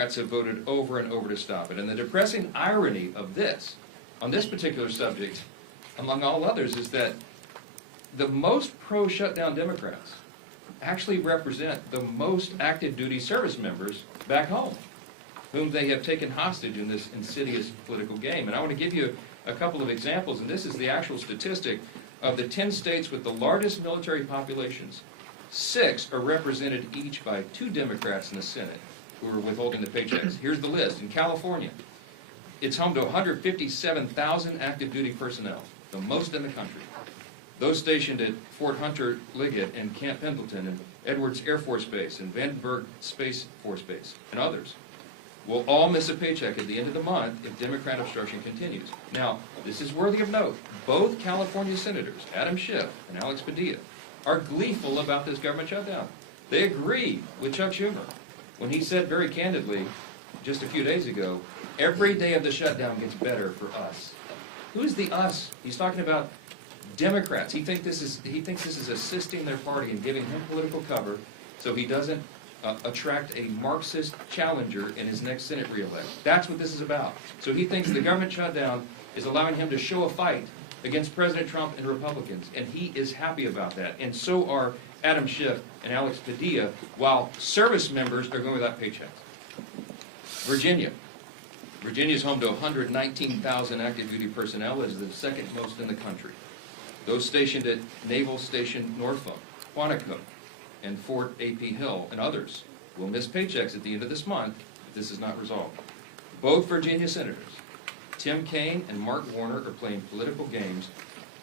have voted over and over to stop it. And the depressing irony of this, on this particular subject, among all others, is that the most pro-shutdown Democrats actually represent the most active duty service members back home, whom they have taken hostage in this insidious political game. And I want to give you a couple of examples, and this is the actual statistic of the 10 states with the largest military populations. 6 are represented each by 2 Democrats in the Senate who are withholding the paychecks. Here's the list. In California, it's home to 157,000 active duty personnel, the most in the country. Those stationed at Fort Hunter Liggett and Camp Pendleton and Edwards Air Force Base and Vandenberg Space Force Base and others will all miss a paycheck at the end of the month if Democrat obstruction continues. Now, this is worthy of note. Both California senators, Adam Schiff and Alex Padilla, are gleeful about this government shutdown. They agree with Chuck Schumer when he said very candidly just a few days ago, every day of the shutdown gets better for us. Who's the us? He's talking about Democrats. He thinks this is assisting their party and giving him political cover so he doesn't attract a Marxist challenger in his next Senate re-elect. That's what this is about. So he thinks the government shutdown is allowing him to show a fight against President Trump and Republicans, and he is happy about that. And so are Adam Schiff and Alex Padilla, while service members are going without paychecks. Virginia. Virginia is home to 119,000 active duty personnel. It is the second most in the country. Those stationed at Naval Station Norfolk, Quantico, and Fort A.P. Hill, and others will miss paychecks at the end of this month if this is not resolved. Both Virginia senators, Tim Kaine and Mark Warner, are playing political games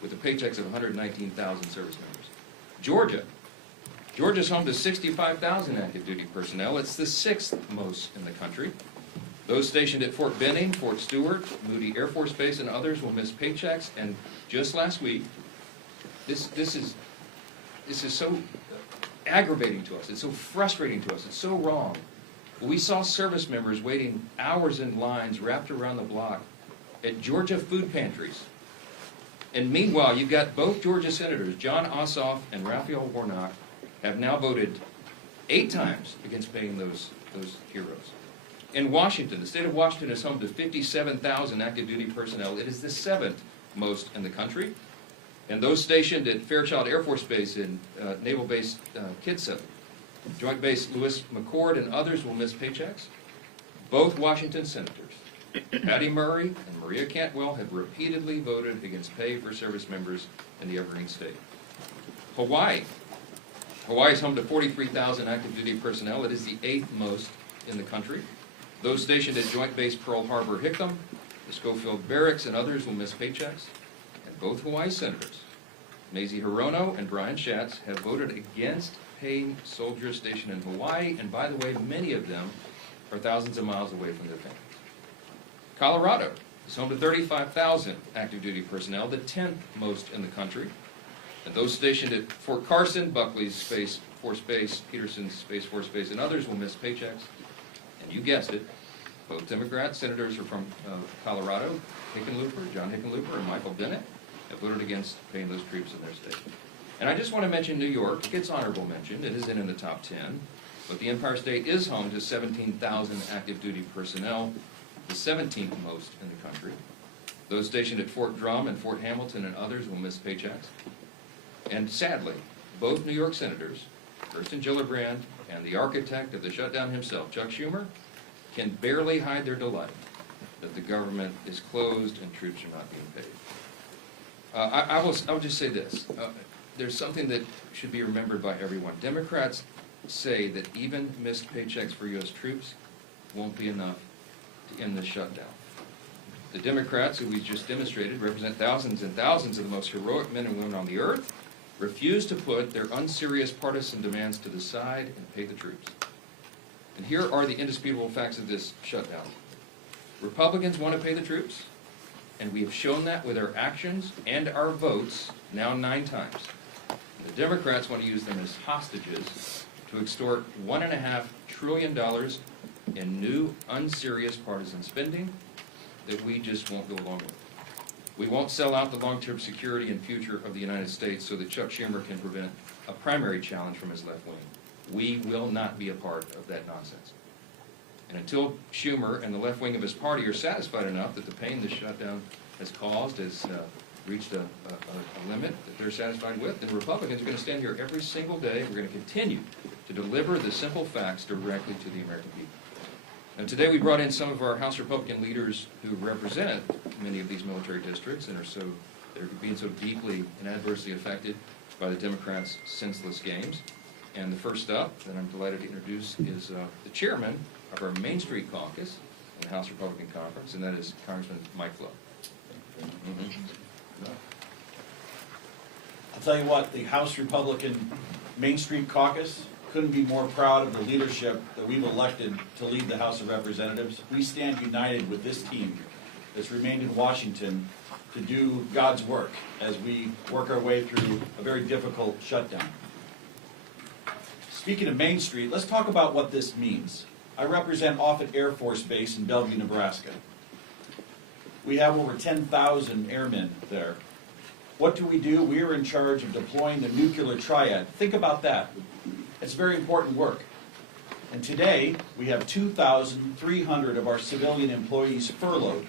with the paychecks of 119,000 service members. Georgia. Georgia's home to 65,000 active duty personnel. It's the 6th most in the country. Those stationed at Fort Benning, Fort Stewart, Moody Air Force Base, and others will miss paychecks. And just last week, this is so aggravating to us. It's so frustrating to us. It's so wrong. We saw service members waiting hours in lines wrapped around the block at Georgia food pantries. And meanwhile, you've got both Georgia senators, John Ossoff and Raphael Warnock, have now voted 8 times against paying those heroes. In Washington, the state of Washington is home to 57,000 active duty personnel. It is the 7th most in the country. And those stationed at Fairchild Air Force Base and Naval Base Kitsap, Joint Base Lewis McChord, and others will miss paychecks. Both Washington senators, Patty Murray and Maria Cantwell, have repeatedly voted against pay for service members in the Evergreen State. Hawaii. Hawaii is home to 43,000 active duty personnel. It is the 8th most in the country. Those stationed at Joint Base Pearl Harbor Hickam, the Schofield Barracks, and others will miss paychecks. And both Hawaii senators, Mazie Hirono and Brian Schatz, have voted against paying soldiers stationed in Hawaii, and by the way, many of them are thousands of miles away from their families. Colorado is home to 35,000 active duty personnel, the 10th most in the country. And those stationed at Fort Carson, Buckley's Space Force Base, Peterson's Space Force Base, and others will miss paychecks. And you guessed it, both Democrat senators are from Colorado, John Hickenlooper, and Michael Bennett, have voted against paying those troops in their state. And I just want to mention New York. It gets honorable mention. It isn't in the top 10. But the Empire State is home to 17,000 active duty personnel, the 17th most in the country. Those stationed at Fort Drum and Fort Hamilton and others will miss paychecks. And sadly, both New York senators, Kirsten Gillibrand and the architect of the shutdown himself, Chuck Schumer, can barely hide their delight that the government is closed and troops are not being paid. I will just say this. There's something that should be remembered by everyone. Democrats say that even missed paychecks for U.S. troops won't be enough to end the shutdown. The Democrats, who we just demonstrated, represent thousands and thousands of the most heroic men and women on the earth, refuse to put their unserious partisan demands to the side and pay the troops. And here are the indisputable facts of this shutdown. Republicans want to pay the troops, and we have shown that with our actions and our votes now 9 times. The Democrats want to use them as hostages to extort $1.5 trillion in new, unserious partisan spending that we just won't go along with. We won't sell out the long-term security and future of the United States so that Chuck Schumer can prevent a primary challenge from his left wing. We will not be a part of that nonsense. And until Schumer and the left wing of his party are satisfied enough that the pain this shutdown has caused has reached a limit that they're satisfied with, then Republicans are going to stand here every single day. We're going to continue to deliver the simple facts directly to the American people. And today we brought in some of our House Republican leaders who represent many of these military districts and they're being so deeply and adversely affected by the Democrats' senseless games. And the first up that I'm delighted to introduce is the chairman of our Main Street caucus in the House Republican Conference, and that is Congressman Mike Flo. I'll tell you what, the House Republican Main Street caucus couldn't be more proud of the leadership that we've elected to lead the House of Representatives. We stand united with this team that's remained in Washington to do God's work as we work our way through a very difficult shutdown. Speaking of Main Street, let's talk about what this means. I represent Offutt Air Force Base in Bellevue, Nebraska. We have over 10,000 airmen there. What do? We are in charge of deploying the nuclear triad. Think about that. It's very important work. And today, we have 2,300 of our civilian employees furloughed.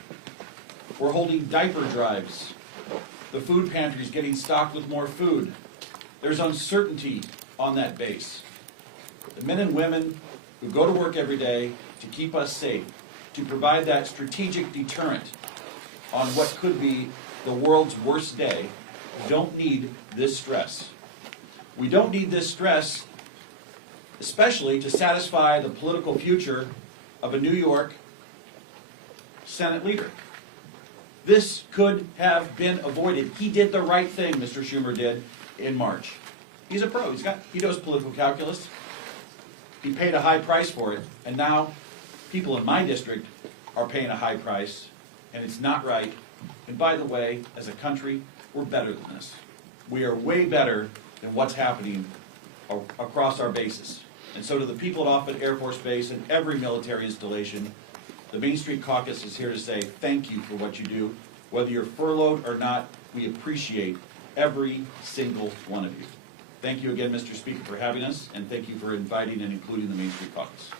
We're holding diaper drives. The food pantry is getting stocked with more food. There's uncertainty on that base. The men and women who go to work every day to keep us safe, to provide that strategic deterrent on what could be the world's worst day, don't need this stress. We don't need this stress, especially to satisfy the political future of a New York Senate leader. This could have been avoided. He did the right thing, Mr. Schumer did in March. He's a pro. He knows political calculus. He paid a high price for it, and now people in my district are paying a high price, and it's not right. And by the way, as a country, we're better than this. We are way better than what's happening across our bases. And so to the people at Offutt Air Force Base and every military installation, the Main Street Caucus is here to say thank you for what you do. Whether you're furloughed or not, we appreciate every single one of you. Thank you again, Mr. Speaker, for having us, and thank you for inviting and including the Main Street Caucus.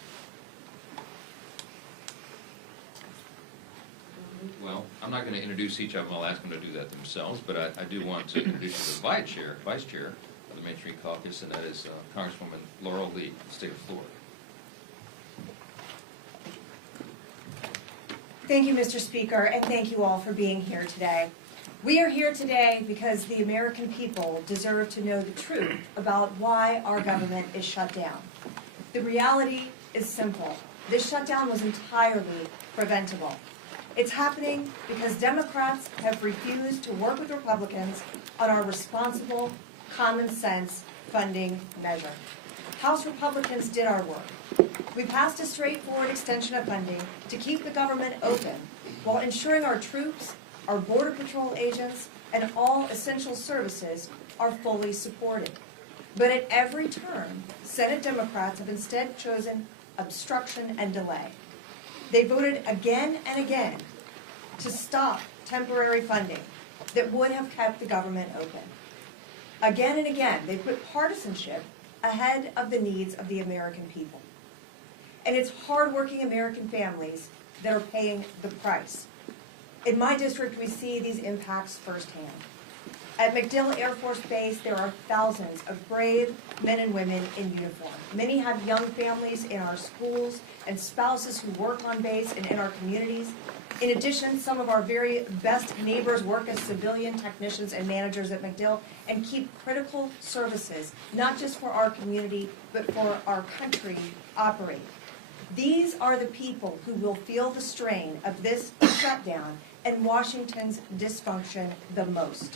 Well, I'm not going to introduce each of them. I'll ask them to do that themselves, but I do want to introduce the vice chair of the Main Street Caucus, and that is Congresswoman Laurel Lee, of the state of Florida. Thank you, Mr. Speaker, and thank you all for being here today. We are here today because the American people deserve to know the truth about why our government is shut down. The reality is simple. This shutdown was entirely preventable. It's happening because Democrats have refused to work with Republicans on our responsible, common sense funding measure. House Republicans did our work. We passed a straightforward extension of funding to keep the government open while ensuring our troops, our Border Patrol agents, and all essential services are fully supported. But at every turn, Senate Democrats have instead chosen obstruction and delay. They voted again and again to stop temporary funding that would have kept the government open. Again and again, they put partisanship ahead of the needs of the American people. And it's hardworking American families that are paying the price. In my district, we see these impacts firsthand. At MacDill Air Force Base, there are thousands of brave men and women in uniform. Many have young families in our schools and spouses who work on base and in our communities. In addition, some of our very best neighbors work as civilian technicians and managers at MacDill and keep critical services, not just for our community, but for our country, operate. These are the people who will feel the strain of this shutdown and Washington's dysfunction the most.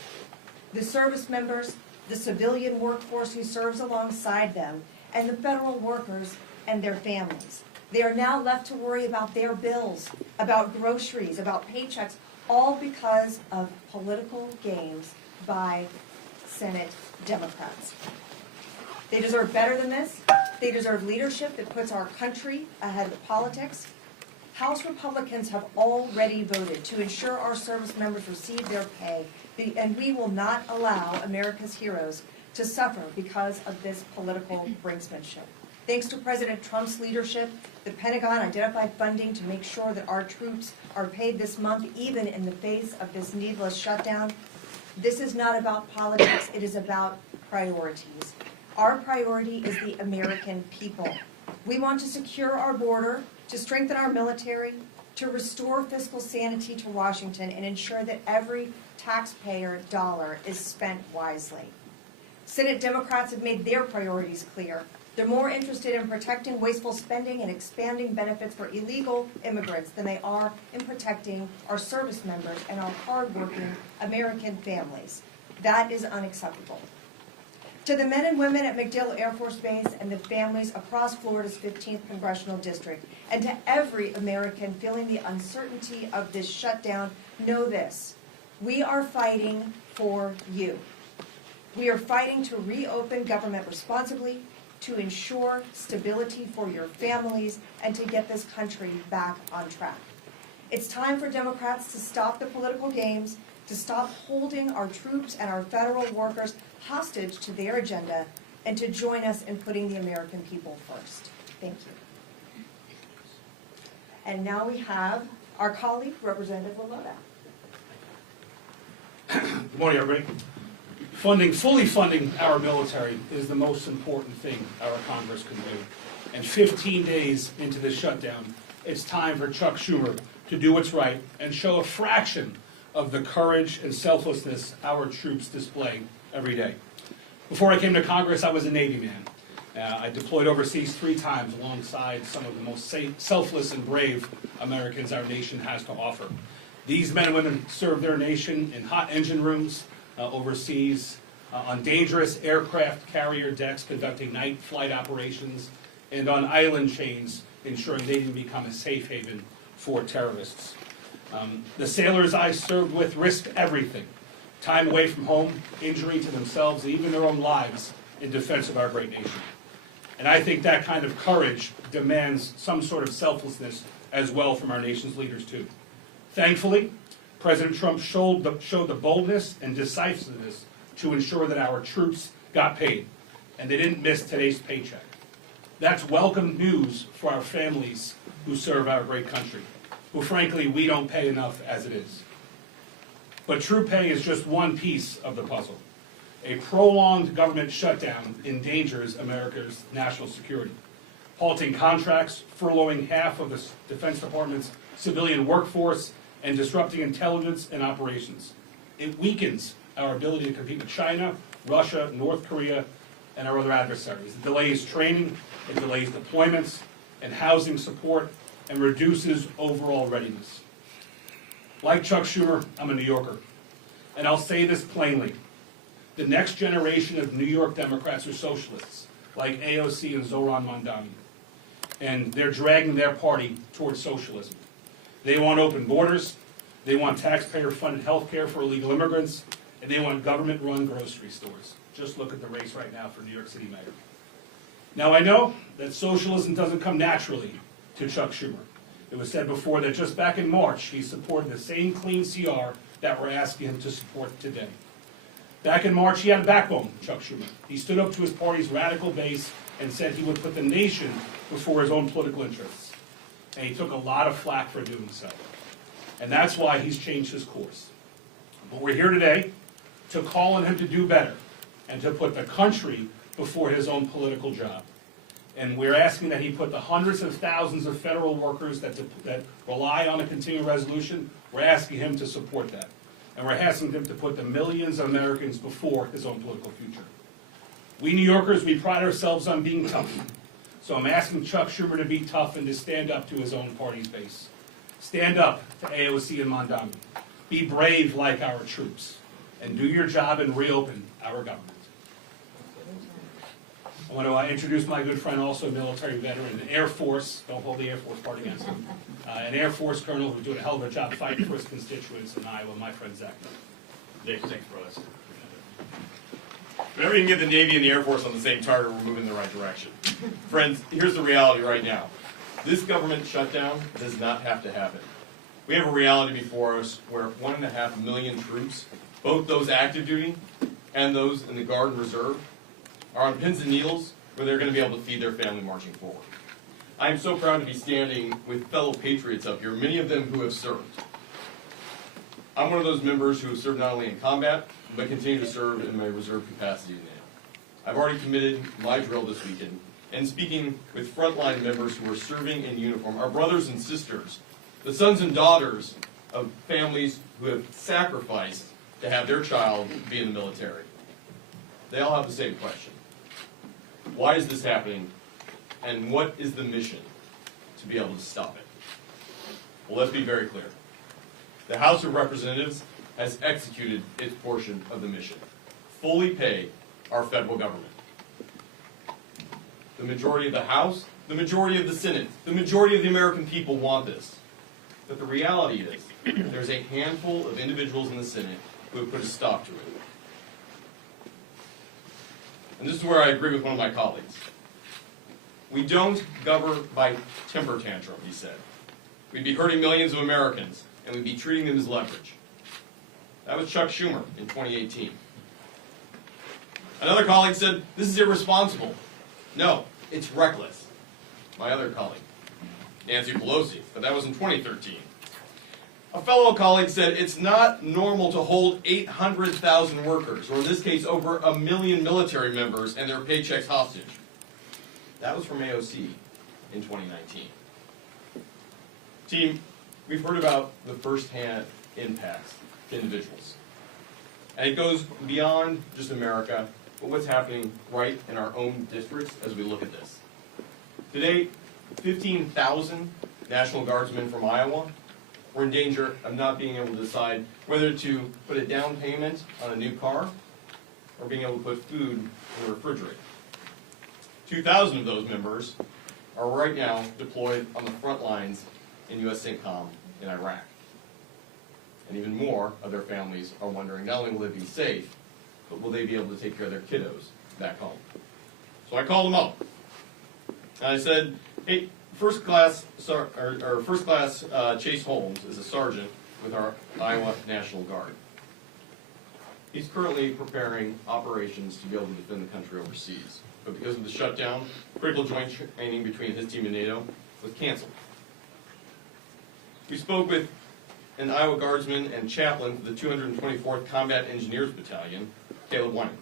The service members, the civilian workforce who serves alongside them, and the federal workers and their families. They are now left to worry about their bills, about groceries, about paychecks, all because of political games by Senate Democrats. They deserve better than this. They deserve leadership that puts our country ahead of politics. House Republicans have already voted to ensure our service members receive their pay, and we will not allow America's heroes to suffer because of this political brinksmanship. Thanks to President Trump's leadership, the Pentagon identified funding to make sure that our troops are paid this month, even in the face of this needless shutdown. This is not about politics, it is about priorities. Our priority is the American people. We want to secure our border, to strengthen our military, to restore fiscal sanity to Washington, and ensure that every taxpayer dollar is spent wisely. Senate Democrats have made their priorities clear. They're more interested in protecting wasteful spending and expanding benefits for illegal immigrants than they are in protecting our service members and our hardworking American families. That is unacceptable. To the men and women at MacDill Air Force Base and the families across Florida's 15th Congressional District, and to every American feeling the uncertainty of this shutdown, know this: we are fighting for you. We are fighting to reopen government responsibly, to ensure stability for your families, and to get this country back on track. It's time for Democrats to stop the political games, to stop holding our troops and our federal workers hostage to their agenda, and to join us in putting the American people first. Thank you. And now we have our colleague, Representative Lalota. Good morning, everybody. Fully funding our military is the most important thing our Congress can do. And 15 days into this shutdown, it's time for Chuck Schumer to do what's right and show a fraction of the courage and selflessness our troops display every day. Before I came to Congress, I was a Navy man. I deployed overseas 3 times alongside some of the most selfless and brave Americans our nation has to offer. These men and women serve their nation in hot engine rooms, overseas, on dangerous aircraft carrier decks conducting night flight operations, and on island chains ensuring they didn't become a safe haven for terrorists. The sailors I served with risked everything: time away from home, injury to themselves, and even their own lives in defense of our great nation. And I think that kind of courage demands some sort of selflessness as well from our nation's leaders too. Thankfully, President Trump showed the boldness and decisiveness to ensure that our troops got paid, and they didn't miss today's paycheck. That's welcome news for our families who serve our great country, who frankly we don't pay enough as it is. But true pay is just one piece of the puzzle. A prolonged government shutdown endangers America's national security, halting contracts, furloughing half of the Defense Department's civilian workforce, and disrupting intelligence and operations. It weakens our ability to compete with China, Russia, North Korea, and our other adversaries. It delays training, it delays deployments and housing support, and reduces overall readiness. Like Chuck Schumer, I'm a New Yorker, and I'll say this plainly. The next generation of New York Democrats are socialists, like AOC and Zohran Mamdani, and they're dragging their party towards socialism. They want open borders, they want taxpayer-funded health care for illegal immigrants, and they want government-run grocery stores. Just look at the race right now for New York City mayor. Now I know that socialism doesn't come naturally to Chuck Schumer. It was said before that just back in March, he supported the same clean CR that we're asking him to support today. Back in March, he had a backbone, Chuck Schumer. He stood up to his party's radical base and said he would put the nation before his own political interests. And he took a lot of flack for doing so. And that's why he's changed his course. But we're here today to call on him to do better and to put the country before his own political job. And we're asking that he put the hundreds of thousands of federal workers that rely on a continuing resolution, we're asking him to support that. And we're asking him to put the millions of Americans before his own political future. We New Yorkers, we pride ourselves on being tough. So I'm asking Chuck Schumer to be tough and to stand up to his own party's base. Stand up to AOC and Mamdani. Be brave like our troops. And do your job and reopen our government. I want to introduce my good friend, also a military veteran, an Air Force, don't hold the Air Force part against him, an Air Force colonel who's doing a hell of a job fighting for his constituents in Iowa, my friend Zach. Jake, thanks, brothers. Whenever you can get the Navy and the Air Force on the same target, we're moving in the right direction. Friends, here's the reality right now. This government shutdown does not have to happen. We have a reality before us where 1.5 million troops, both those active duty and those in the Guard and Reserve, are on pins and needles where they're going to be able to feed their family marching forward. I am so proud to be standing with fellow patriots up here, many of them who have served. I'm one of those members who have served not only in combat, but continue to serve in my reserve capacity now. I've already committed my drill this weekend, and speaking with frontline members who are serving in uniform, our brothers and sisters, the sons and daughters of families who have sacrificed to have their child be in the military. They all have the same question. Why is this happening, and what is the mission to be able to stop it? Well, let's be very clear. The House of Representatives has executed its portion of the mission. Fully pay our federal government. The majority of the House, the majority of the Senate, the majority of the American people want this. But the reality is, there's a handful of individuals in the Senate who have put a stop to it. And this is where I agree with one of my colleagues. We don't govern by temper tantrum, he said. We'd be hurting millions of Americans, and we'd be treating them as leverage. That was Chuck Schumer in 2018. Another colleague said, this is irresponsible. No, it's reckless. My other colleague, Nancy Pelosi, but that was in 2013. A fellow colleague said, it's not normal to hold 800,000 workers, or in this case, over 1 million military members and their paychecks hostage. That was from AOC in 2019. Team, we've heard about the first-hand impacts to individuals. And it goes beyond just America, but what's happening right in our own districts as we look at this. Today, 15,000 National Guardsmen from Iowa were in danger of not being able to decide whether to put a down payment on a new car or being able to put food in the refrigerator. 2,000 of those members are right now deployed on the front lines in U.S. CENTCOM in Iraq. And even more of their families are wondering not only will they be safe, but will they be able to take care of their kiddos back home. So I called them up. And I said, hey, First Class Chase Holmes is a sergeant with our Iowa National Guard. He's currently preparing operations to be able to defend the country overseas. But because of the shutdown, critical joint training between his team and NATO was canceled. We spoke with an Iowa Guardsman and chaplain for the 224th Combat Engineers Battalion, Caleb Whiting.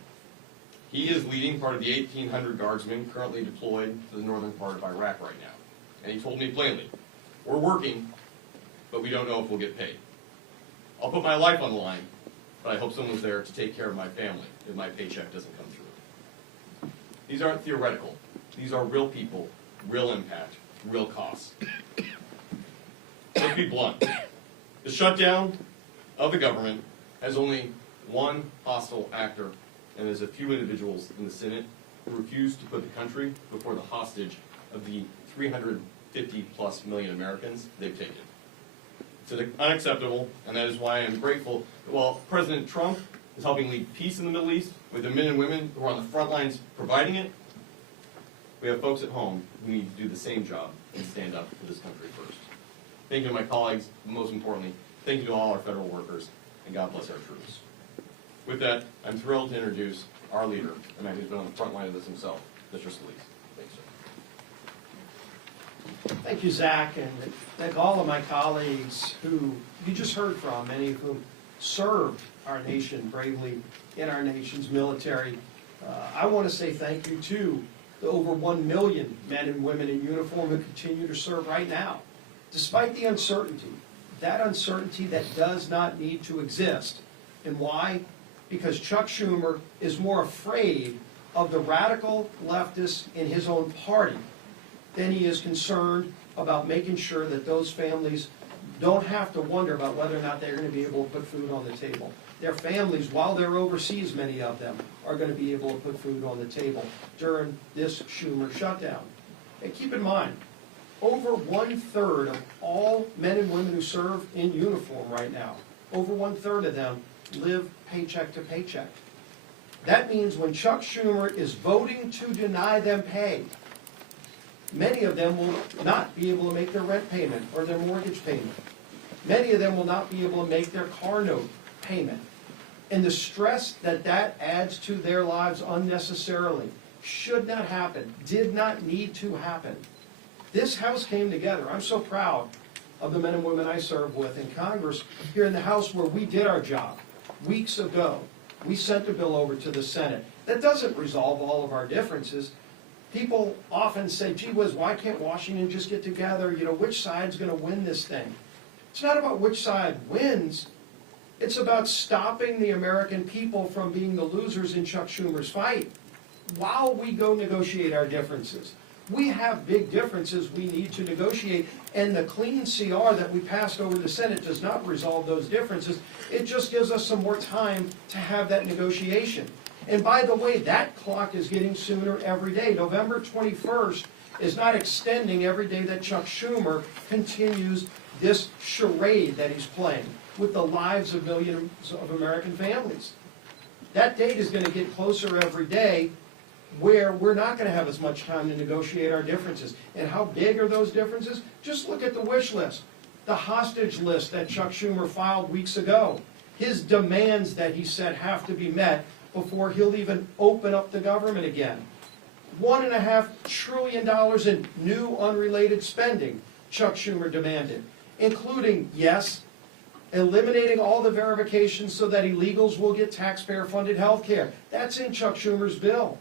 He is leading part of the 1,800 Guardsmen currently deployed to the northern part of Iraq right now. And he told me plainly, we're working, but we don't know if we'll get paid. I'll put my life on the line, but I hope someone's there to take care of my family if my paycheck doesn't come through. These aren't theoretical. These are real people, real impact, real costs. Let's be blunt. The shutdown of the government has only one hostile actor, and there's a few individuals in the Senate who refuse to put the country before the hostage of the 350+ million Americans they've taken. It's unacceptable, and that is why I am grateful that while President Trump is helping lead peace in the Middle East with the men and women who are on the front lines providing it, we have folks at home who need to do the same job and stand up for this country first. Thank you to my colleagues, but most importantly, thank you to all our federal workers, and God bless our troops. With that, I'm thrilled to introduce our leader, the man who's been on the front line of this himself, Mr. Scalise. Thanks, sir. Thank you, Zach, and thank all of my colleagues who you just heard from, many of whom served our nation bravely in our nation's military. I want to say thank you to the over 1 million men and women in uniform who continue to serve right now. Despite the uncertainty, that uncertainty that does not need to exist. And why? Because Chuck Schumer is more afraid of the radical leftists in his own party than he is concerned about making sure that those families don't have to wonder about whether or not they're going to be able to put food on the table. Their families, while they're overseas, many of them, are going to be able to put food on the table during this Schumer shutdown. And keep in mind, over 1/3 of all men and women who serve in uniform right now, over 1/3 of them live paycheck to paycheck. That means when Chuck Schumer is voting to deny them pay, many of them will not be able to make their rent payment or their mortgage payment. Many of them will not be able to make their car note payment. And the stress that that adds to their lives unnecessarily should not happen, did not need to happen. This House came together. I'm so proud of the men and women I serve with in Congress, here in the House, where we did our job. Weeks ago, we sent a bill over to the Senate. That doesn't resolve all of our differences. People often say, gee whiz, why can't Washington just get together? You know, which side's going to win this thing? It's not about which side wins. It's about stopping the American people from being the losers in Chuck Schumer's fight while we go negotiate our differences. We have big differences we need to negotiate, and the clean CR that we passed over the Senate does not resolve those differences. It just gives us some more time to have that negotiation. And by the way, that clock is getting sooner every day. November 21st is not extending every day that Chuck Schumer continues this charade that he's playing with the lives of millions of American families. That date is going to get closer every day, where we're not going to have as much time to negotiate our differences. And how big are those differences? Just look at the wish list, the hostage list that Chuck Schumer filed weeks ago, his demands that he said have to be met before he'll even open up the government again. $1.5 trillion in new unrelated spending Chuck Schumer demanded, including, yes, eliminating all the verifications so that illegals will get taxpayer-funded health care. That's in Chuck Schumer's bill.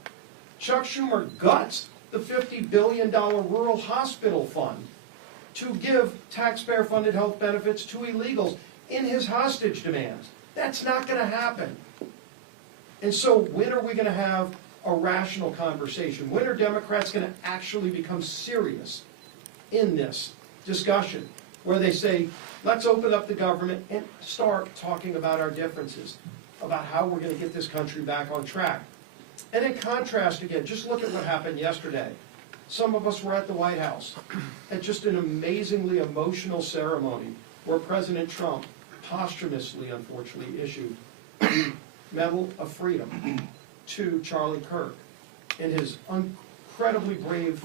Chuck Schumer guts the $50 billion rural hospital fund to give taxpayer-funded health benefits to illegals in his hostage demands. That's not going to happen. And so when are we going to have a rational conversation? When are Democrats going to actually become serious in this discussion, where they say, let's open up the government and start talking about our differences, about how we're going to get this country back on track? And in contrast, again, just look at what happened yesterday. Some of us were at the White House at just an amazingly emotional ceremony where President Trump posthumously, unfortunately, issued the Medal of Freedom to Charlie Kirk. And his incredibly brave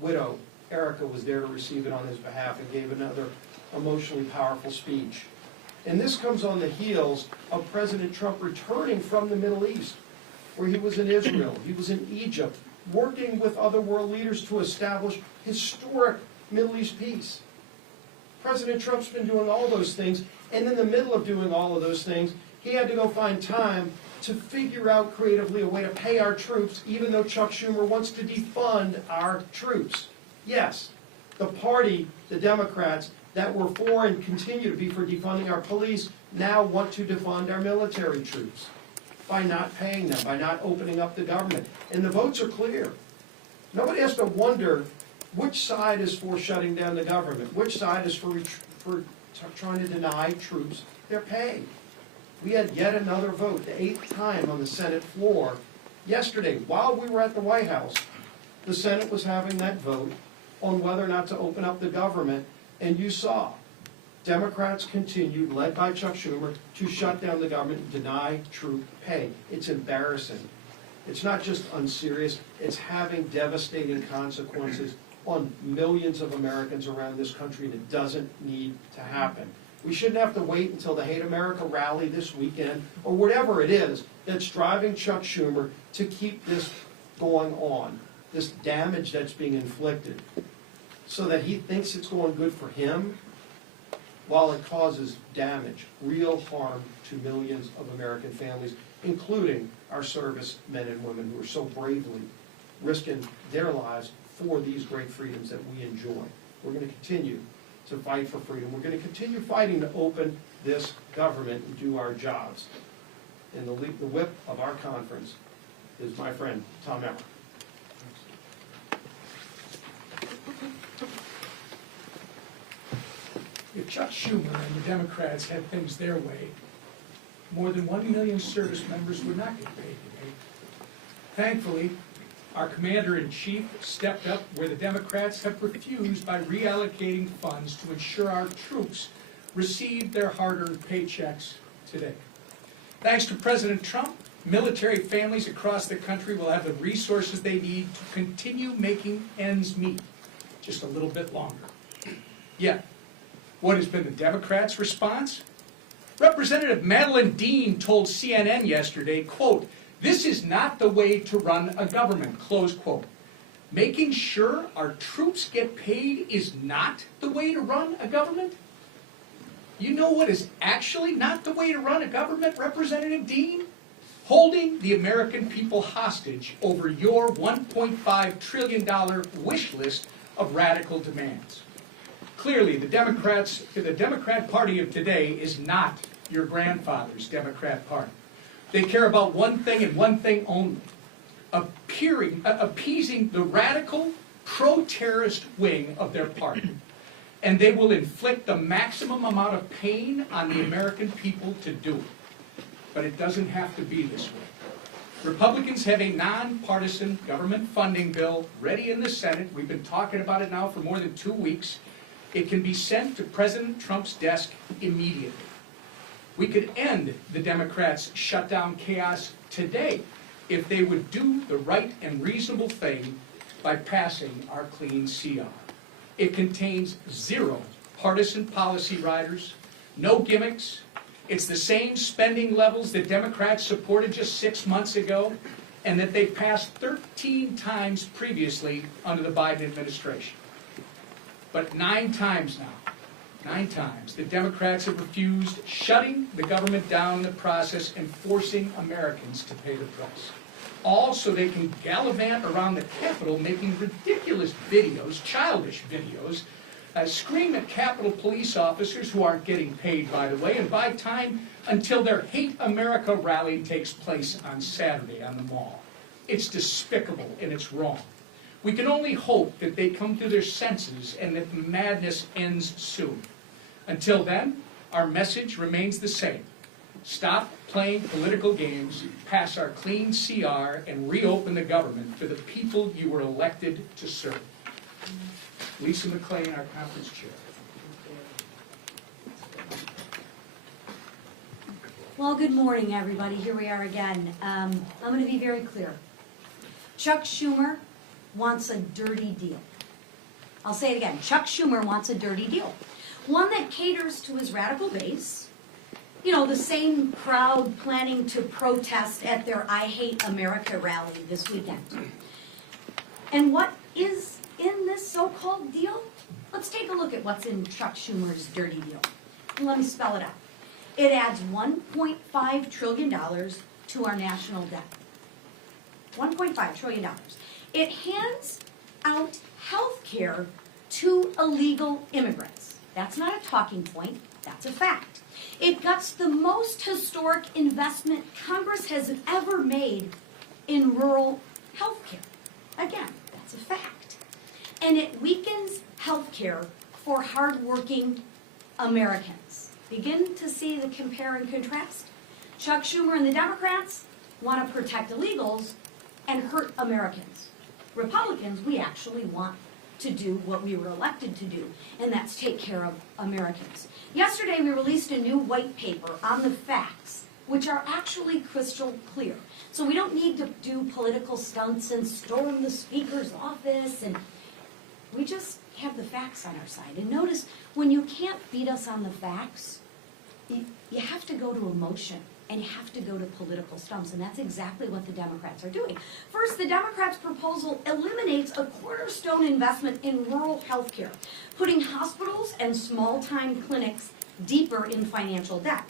widow, Erica, was there to receive it on his behalf and gave another emotionally powerful speech. And this comes on the heels of President Trump returning from the Middle East, where he was in Israel, he was in Egypt, working with other world leaders to establish historic Middle East peace. President Trump's been doing all those things, and in the middle of doing all of those things, he had to go find time to figure out creatively a way to pay our troops, even though Chuck Schumer wants to defund our troops. Yes, the party, the Democrats, that were for and continue to be for defunding our police now want to defund our military troops by not paying them, by not opening up the government. And the votes are clear. Nobody has to wonder which side is for shutting down the government, which side is for trying to deny troops their pay. We had yet another vote, the 8th time on the Senate floor. Yesterday, while we were at the White House, the Senate was having that vote on whether or not to open up the government, and you saw Democrats continued, led by Chuck Schumer, to shut down the government and deny troop pay. It's embarrassing. It's not just unserious, it's having devastating consequences on millions of Americans around this country, and it doesn't need to happen. We shouldn't have to wait until the Hate America rally this weekend, or whatever it is that's driving Chuck Schumer to keep this going on, this damage that's being inflicted, so that he thinks it's going good for him, while it causes damage, real harm to millions of American families, including our service men and women who are so bravely risking their lives for these great freedoms that we enjoy. We're going to continue to fight for freedom. We're going to continue fighting to open this government and do our jobs. And the whip of our conference is my friend, Tom Emmer. If Chuck Schumer and the Democrats had things their way, more than 1 million service members would not get paid today. Thankfully, our commander-in-chief stepped up where the Democrats have refused by reallocating funds to ensure our troops receive their hard-earned paychecks today. Thanks to President Trump, military families across the country will have the resources they need to continue making ends meet just a little bit longer. Yet, what has been the Democrats' response? Representative Madeline Dean told CNN yesterday, quote, This is not the way to run a government, close quote. Making sure our troops get paid is not the way to run a government? You know what is actually not the way to run a government, Representative Dean? Holding the American people hostage over your $1.5 trillion wish list of radical demands. Clearly, the Democrat Party of today is not your grandfather's Democrat Party. They care about one thing and one thing only, appeasing the radical, pro-terrorist wing of their party. And they will inflict the maximum amount of pain on the American people to do it. But it doesn't have to be this way. Republicans have a nonpartisan government funding bill ready in the Senate. We've been talking about it now for more than 2 weeks. It can be sent to President Trump's desk immediately. We could end the Democrats' shutdown chaos today if they would do the right and reasonable thing by passing our clean CR. It contains 0 partisan policy riders, no gimmicks. It's the same spending levels that Democrats supported just 6 months ago and that they passed 13 times previously under the Biden administration. But 9 times now, 9 times, the Democrats have refused, shutting the government down in the process and forcing Americans to pay the price. All so they can gallivant around the Capitol making ridiculous videos, childish videos, scream at Capitol police officers who aren't getting paid, by the way, and buy time until their Hate America rally takes place on Saturday on the Mall. It's despicable and it's wrong. We can only hope that they come to their senses and that the madness ends soon. Until then, our message remains the same. Stop playing political games, pass our clean CR, and reopen the government for the people you were elected to serve. Lisa McClain, our conference chair. Well, good morning, everybody. Here we are again. I'm going to be very clear. Chuck Schumer wants a dirty deal. I'll say it again. Chuck Schumer wants a dirty deal. One that caters to his radical base. You know, the same crowd planning to protest at their I Hate America rally this weekend. And what is in this so-called deal? Let's take a look at what's in Chuck Schumer's dirty deal. And let me spell it out. It adds $1.5 trillion to our national debt. $1.5 trillion. It hands out health care to illegal immigrants. That's not a talking point, that's a fact. It guts the most historic investment Congress has ever made in rural health care. Again, that's a fact. And it weakens health care for hardworking Americans. Begin to see the compare and contrast? Chuck Schumer and the Democrats want to protect illegals and hurt Americans. Republicans, we actually want to do what we were elected to do, and that's take care of Americans. Yesterday, we released a new white paper on the facts, which are actually crystal clear. So we don't need to do political stunts and storm the speaker's office, and we just have the facts on our side. And notice, when you can't beat us on the facts, you have to go to emotion. And you have to go to political stumps, and that's exactly what the Democrats are doing. First, the Democrats' proposal eliminates a cornerstone investment in rural health care, putting hospitals and small-time clinics deeper in financial debt.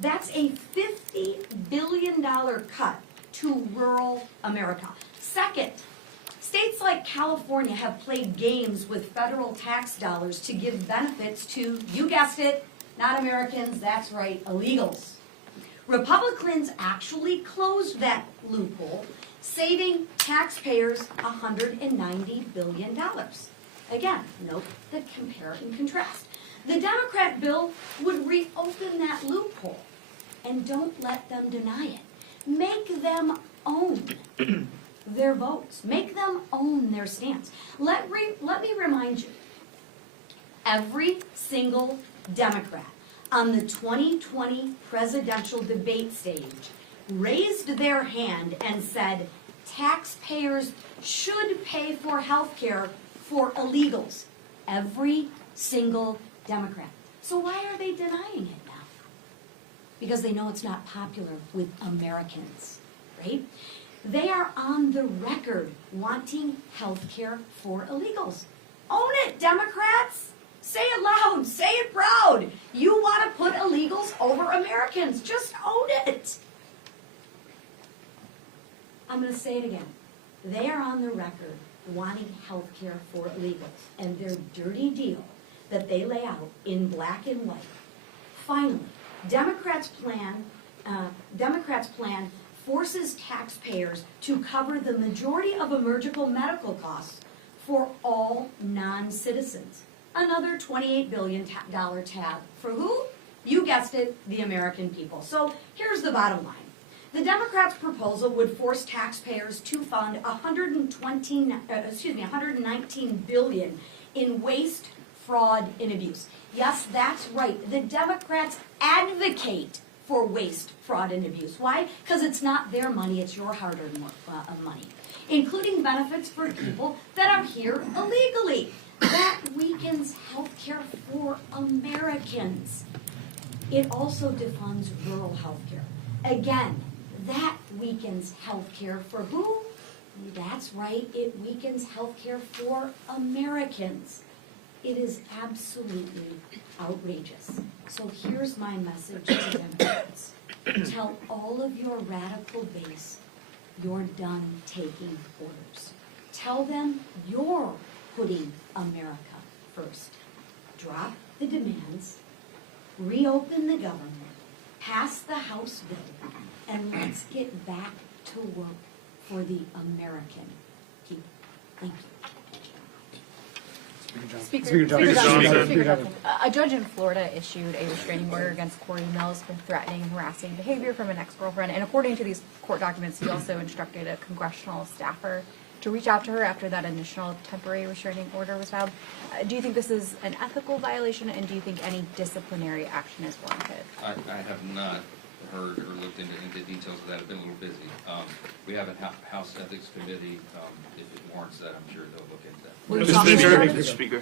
That's a $50 billion cut to rural America. Second, states like California have played games with federal tax dollars to give benefits to, you guessed it, not Americans, that's right, illegals. Republicans actually closed that loophole, saving taxpayers $190 billion. Again, note the compare and contrast. The Democrat bill would reopen that loophole, and don't let them deny it. Make them own their votes. Make them own their stance. Let me remind you, every single Democrat on the 2020 presidential debate stage raised their hand and said taxpayers should pay for health care for illegals. Every single Democrat. So why are they denying it now? because they know it's not popular with Americans, right? They are on the record wanting health care for illegals. Own it, Democrats! Say it loud, say it proud. You want to put illegals over Americans. Just own it. I'm going to say it again. They are on the record wanting health care for illegals, and their dirty deal that they lay out in black and white. Finally, Democrats' plan forces taxpayers to cover the majority of emergency medical costs for all non-citizens. Another $28 billion tab for who? You guessed it, the American people. So here's the bottom line. The Democrats' proposal would force taxpayers to fund $119 billion in waste, fraud, and abuse. Yes, that's right. The Democrats advocate for waste, fraud, and abuse. Why? Because it's not their money, it's your hard-earned money, including benefits for people that are here illegally. That weakens health care for Americans. It also defunds rural health care. Again, that weakens health care for who? That's right, it weakens health care for Americans. It is absolutely outrageous. So here's my message to Democrats. Tell all of your radical base you're done taking orders. Tell them you're putting America first. Drop the demands, reopen the government, pass the House bill, and let's get back to work for the American people. Thank you. Speaker Johnson. Johnson. A judge in Florida issued a restraining order against Corey Mills for threatening and harassing behavior from an ex-girlfriend, and according to these court documents, he also instructed a congressional staffer to reach out to her after that initial temporary restraining order was filed. Do you think this is an ethical violation, and do you think any disciplinary action is warranted? I have not heard or looked into details of that. I've been a little busy. We have a House Ethics Committee. If it warrants that, I'm sure they'll look into that. Mr. Speaker.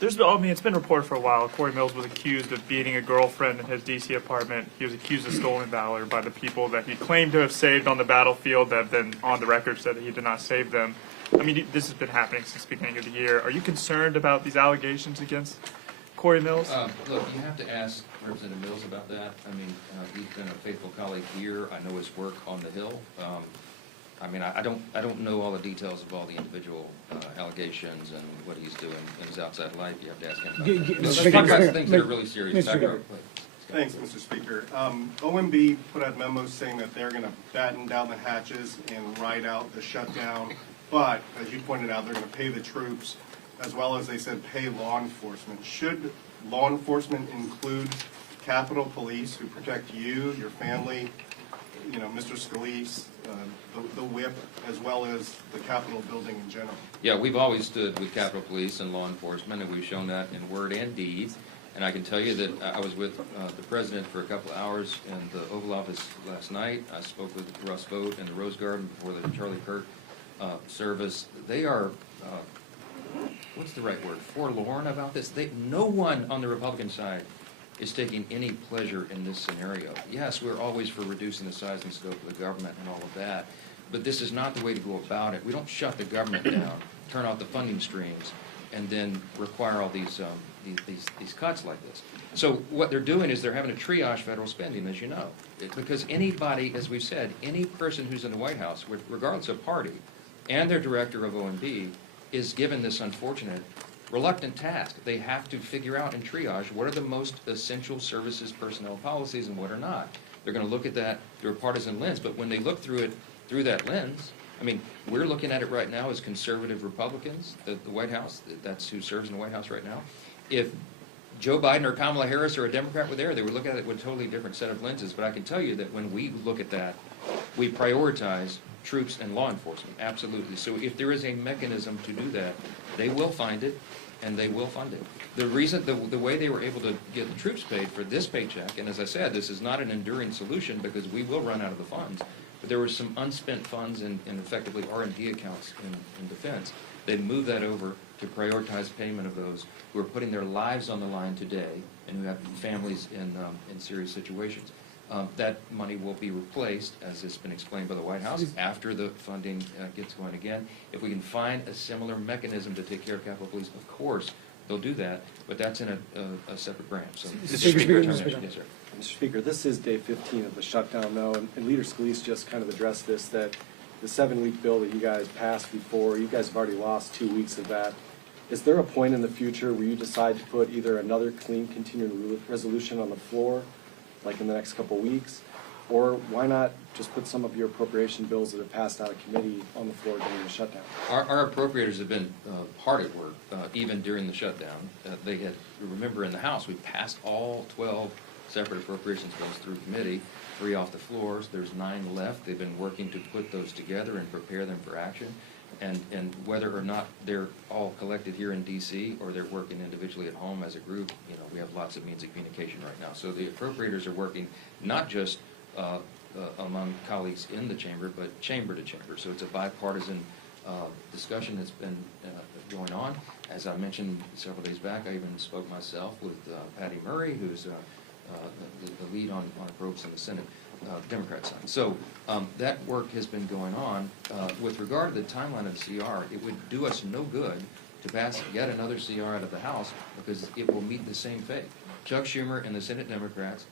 It's been reported for a while. Corey Mills was accused of beating a girlfriend in his D.C. apartment. He was accused of stolen valor by the people that he claimed to have saved on the battlefield that have been on the record said that he did not save them. I mean, this has been happening since the beginning of the year. Are you concerned about these allegations against Corey Mills? Look, you have to ask Representative Mills about that. I mean, he's been a faithful colleague here. I know his work on the Hill. I mean, I don't know all the details of all the individual allegations and what he's doing in his outside life. You have to ask him about that. Let's talk about things that are really serious. Thanks, Mr. Speaker. OMB put out memos saying that they're going to batten down the hatches and ride out the shutdown, but as you pointed out, they're going to pay the troops, as well as they said pay law enforcement. Should law enforcement include Capitol Police who protect you, your family, you know, Mr. Scalise, the whip, as well as the Capitol building in general? Yeah, we've always stood with Capitol Police and law enforcement, and we've shown that in word and deed. And I can tell you that I was with the President for a couple of hours in the Oval Office last night. I spoke with Russ Vought in the Rose Garden before the Charlie Kirk service. They are, what's the right word, forlorn about this. No one on the Republican side is taking any pleasure in this scenario. Yes, we're always for reducing the size and scope of the government and all of that, but this is not the way to go about it. We don't shut the government down, turn off the funding streams, and then require all these cuts like this. So what they're doing is they're having to triage federal spending, as you know, because anybody, as we've said, any person who's in the White House, regardless of party, and their director of OMB, is given this unfortunate, reluctant task. They have to figure out and triage what are the most essential services personnel policies and what are not. They're going to look at that through a partisan lens, but when they look through it through that lens, I mean, we're looking at it right now as conservative Republicans, the White House, that's who serves in the White House right now. If Joe Biden or Kamala Harris or a Democrat were there, they would look at it with a totally different set of lenses. But I can tell you that when we look at that, we prioritize troops and law enforcement, absolutely. So if there is a mechanism to do that, they will find it, and they will fund it. The reason, the way they were able to get the troops paid for this paycheck, and as I said, this is not an enduring solution because we will run out of the funds, but there were some unspent funds in effectively R&D accounts in defense. They moved that over to prioritize payment of those who are putting their lives on the line today and who have families in serious situations. That money will be replaced, as has been explained by the White House, after the funding gets going again. If we can find a similar mechanism to take care of Capitol Police, of course, they'll do that, but that's in a separate branch. So, Mr. Speaker, yes, sir. Mr. Speaker, this is day 15 of the shutdown now, and Leader Scalise just kind of addressed this, that the 7-week bill that you guys passed before, you guys have already lost 2 weeks of that. Is there a point in the future where you decide to put either another clean continuing resolution on the floor, like in the next couple of weeks, or why not just put some of your appropriation bills that have passed out of committee on the floor during the shutdown? Our appropriators have been hard at work, even during the shutdown. They had, remember in the House, we passed all 12 separate appropriations bills through committee, 3 off the floors. There's 9 left. They've been working to put those together and prepare them for action. And whether or not they're all collected here in D.C. or they're working individually at home as a group, you know, we have lots of means of communication right now. So the appropriators are working not just among colleagues in the chamber, but chamber to chamber. So it's a bipartisan discussion that's been going on. As I mentioned several days back, I even spoke myself with Patty Murray, who's the lead on appropriations in the Senate, Democrat side. So that work has been going on. With regard to the timeline of the CR, it would do us no good to pass yet another CR out of the House because it will meet the same fate. Chuck Schumer and the Senate Democrats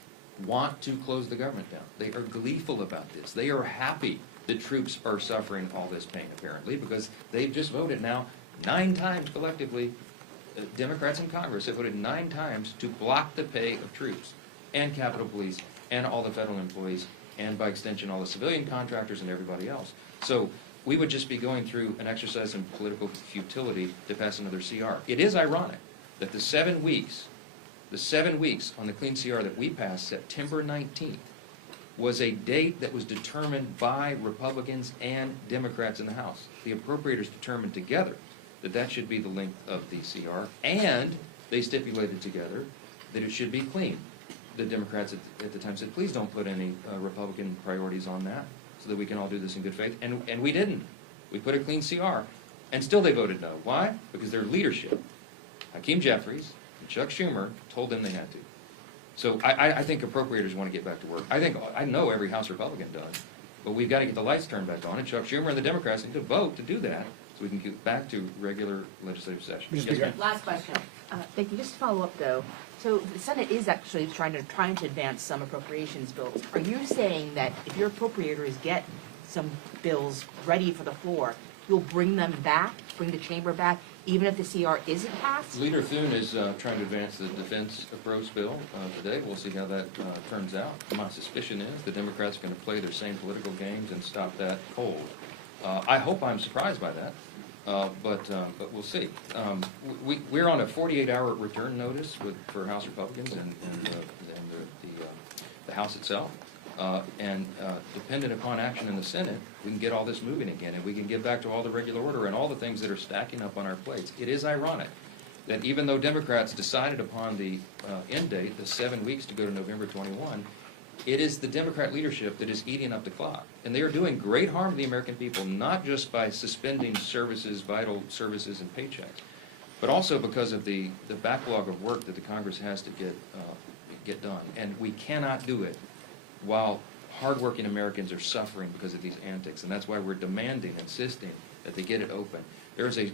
want to close the government down. They are gleeful about this. They are happy the troops are suffering all this pain, apparently, because they've just voted now 9 times collectively. Democrats in Congress have voted 9 times to block the pay of troops and Capitol Police and all the federal employees, and by extension all the civilian contractors and everybody else. So we would just be going through an exercise in political futility to pass another CR. It is ironic that the 7 weeks on the clean CR that we passed, September 19th, was a date that was determined by Republicans and Democrats in the House. The appropriators determined together that that should be the length of the CR, and they stipulated together that it should be clean. The Democrats at the time said, please don't put any Republican priorities on that so that we can all do this in good faith. And we didn't. We put a clean CR, and still they voted no. Why? Because their leadership, Hakeem Jeffries and Chuck Schumer, told them they had to. So I think appropriators want to get back to work. I know every House Republican does, but we've got to get the lights turned back on, and Chuck Schumer and the Democrats need to vote to do that so we can get back to regular legislative session. Yes, ma'am. Last question. Thank you. Just to follow up, though. So the Senate is actually trying to advance some appropriations bills. Are you saying that if your appropriators get some bills ready for the floor, you'll bring them back, bring the chamber back, even if the CR isn't passed? Leader Thune is trying to advance the defense approach bill today. We'll see how that turns out. My suspicion is the Democrats are going to play their same political games and stop that cold. I hope I'm surprised by that. But we'll see. We're on a 48-hour return notice for House Republicans and the House itself. And dependent upon action in the Senate, we can get all this moving again, and we can get back to all the regular order and all the things that are stacking up on our plates. It is ironic that even though Democrats decided upon the end date, the 7 weeks to go to November 21, it is the Democrat leadership that is eating up the clock. And they are doing great harm to the American people, not just by suspending services, vital services and paychecks, but also because of the backlog of work that the Congress has to get done. And we cannot do it while hardworking Americans are suffering because of these antics. And that's why we're demanding, insisting that they get it open.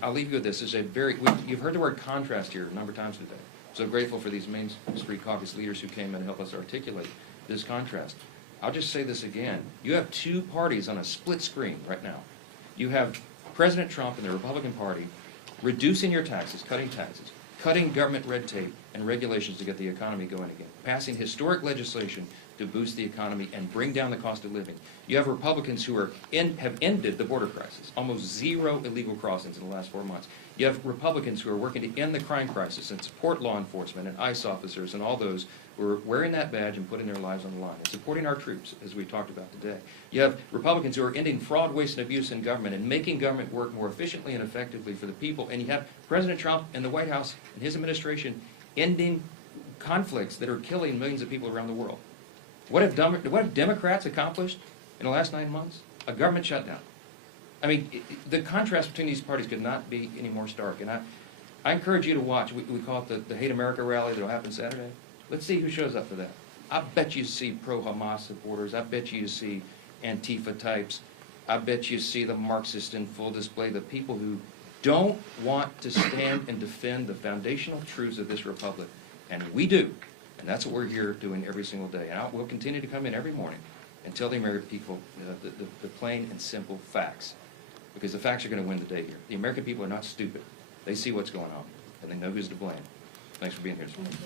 I'll leave you with this. You've heard the word contrast here a number of times today. So grateful for these Main Street Caucus leaders who came and helped us articulate this contrast. I'll just say this again. You have 2 parties on a split screen right now. You have President Trump and the Republican Party reducing your taxes, cutting government red tape and regulations to get the economy going again, passing historic legislation to boost the economy and bring down the cost of living. You have Republicans who have ended the border crisis, almost 0 illegal crossings in the last 4 months. You have Republicans who are working to end the crime crisis and support law enforcement and ICE officers and all those who are wearing that badge and putting their lives on the line and supporting our troops, as we talked about today. You have Republicans who are ending fraud, waste, and abuse in government and making government work more efficiently and effectively for the people. And you have President Trump and the White House and his administration ending conflicts that are killing millions of people around the world. What have Democrats accomplished in the last 9 months? A government shutdown. I mean, the contrast between these parties could not be any more stark. And I encourage you to watch. We call it the Hate America rally that will happen Saturday. Let's see who shows up for that. I bet you see pro-Hamas supporters. I bet you see Antifa types. I bet you see the Marxists in full display, the people who don't want to stand and defend the foundational truths of this republic. And we do. And that's what we're here doing every single day. And we'll continue to come in every morning and tell the American people the plain and simple facts. Because the facts are going to win the day here. The American people are not stupid. They see what's going on, and they know who's to blame. Thanks for being here this morning.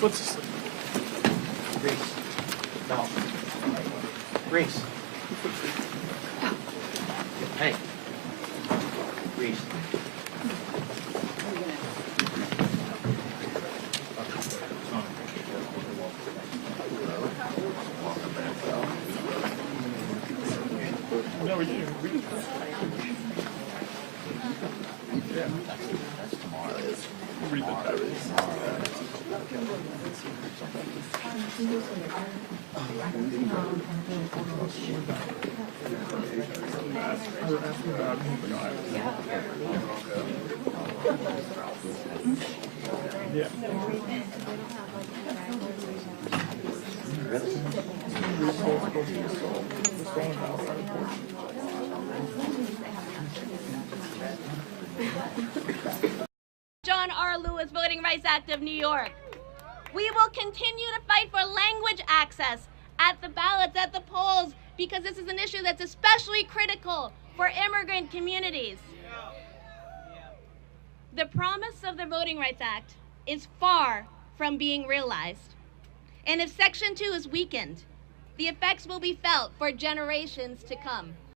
Let's Reese. No. Reese. Hey. Reese. no, we do. Read the yeah. John R. Lewis Voting Rights Act of New York. We will continue to fight for language access at the ballots, at the polls, because this is an issue that's especially critical for immigrant communities. The promise of the Voting Rights Act is far from being realized. And if Section 2 is weakened, the effects will be felt for generations to come.